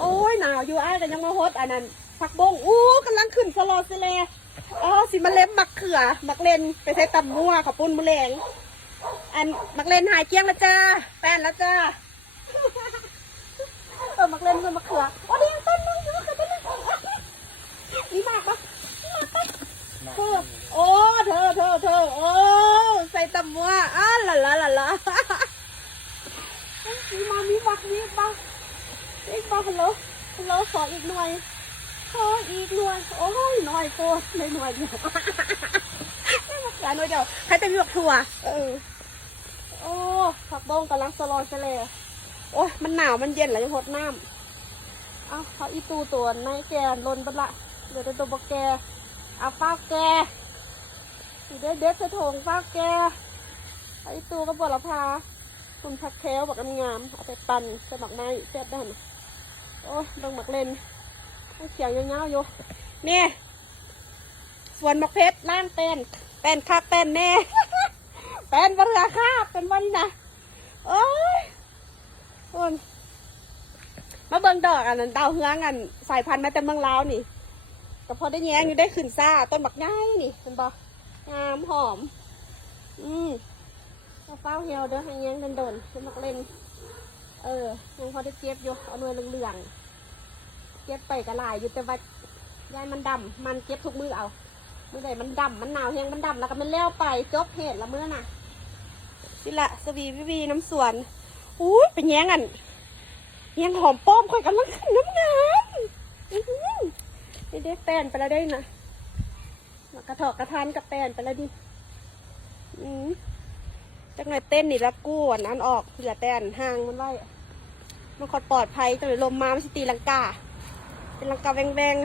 โอ้ยหนาวอยู่อ้ายกันยังมาฮดอันนั้นผักบงอู้กำลังขึ้นสลอสเลอ๋อสิมาเล็บมักเขือมักเลนไปใส่ตำมั่วขับปุ้นมือแรงอันมักเลนหายเกลี้ยงแล้วจ้าแป้นแล้วจ้ามักเลนมันมักเขือโอ้ยยังต้นนึงอยู่มักเขือต้นนึงนี่มากปะนี่มากปะคือโอ้เธอโอ้ใส่ตำมั่วอ้าละมีบักอีกบักฮัลโหลขออีกหน่วยโอ้ยหน่อยโคตรเลยหน่วยเดียวไม่มาขายหน่วยเดียวใครจะมีบักถั่วโอ้ผักบ้งกำลังสลอยเลยโอ้ยมันหนาวมันเย็นแล้วยังหดน้ำเอาเขาอีตูตัวในแกลนบัดละเดี๋ยวจะตัวบักแกเอาฟ้าแกเด็ดใส่ถุงฟ้าแกเอาอีตูก็บวละพาคุณผักแคลบักงามเอาไปปั่นใส่หมักไม้เสร็จได้โอ้ยเบิ่งหมักเลนเขียงเงาๆอยู่นี่ส่วนมะเพชรล่างเป็นคักเป็นแน่ เป็นบริราคาเป็นวันนะโอ้ยคนมาเบิ่งดอกอันนั้นดาวเฮืองอันสายพันธุ์มาจากเมืองลาวนี่แต่พอได้แย้งอยู่ได้ขึ้นซ่าต้นบักง่ายนี่เป็นบ่งามหอมเฝ้าเหี่ยวเด้อให้แย้งโดนเป็นมักเล่นยังพอได้เก็บอยู่เอาหน่วยเหลืองเก็บไปกระลายอยู่แต่ว่ายายมันดำมันเก็บทุกมือเอาเมื่อไหร่มันดำมันหนาวแห้งมันดำแล้วก็มันเลี้ยวไปจบเหตุละเมื่อน่ะสิละสวีน้ำสวนอุ้ยเป็นแย้งอันแย้งหอมป้อมค่อยกันแล้วขึ้นน้ำงามได้แป้นไปแล้วได้นะกระถอกกระทานกับแป้นไปแล้วดิจักหน่อยเต้นนี่แล้วกู้อันนั้นออกเผื่อแต้นห่างมันไว้มันคอดปลอดภัยตอนลมมามันสิตีลังกาเป็นลังกาแวง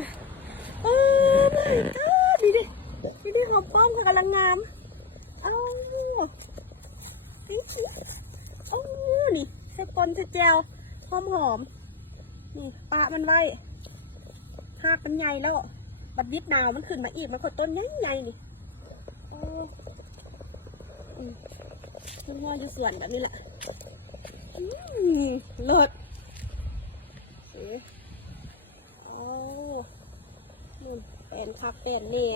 นี่หอมป้อมกำลังงามนี่ใส่ปนใส่แจวหอมนี่ปะมันไว้หากมันใหญ่แล้วบัดวิดหนาวมันขึ้นมาอีกมันขดต้นใหญ่นี่มันงออยู่ส่วนแบบนี้แหละเลิศนู่นเป็นคักเป็นนี่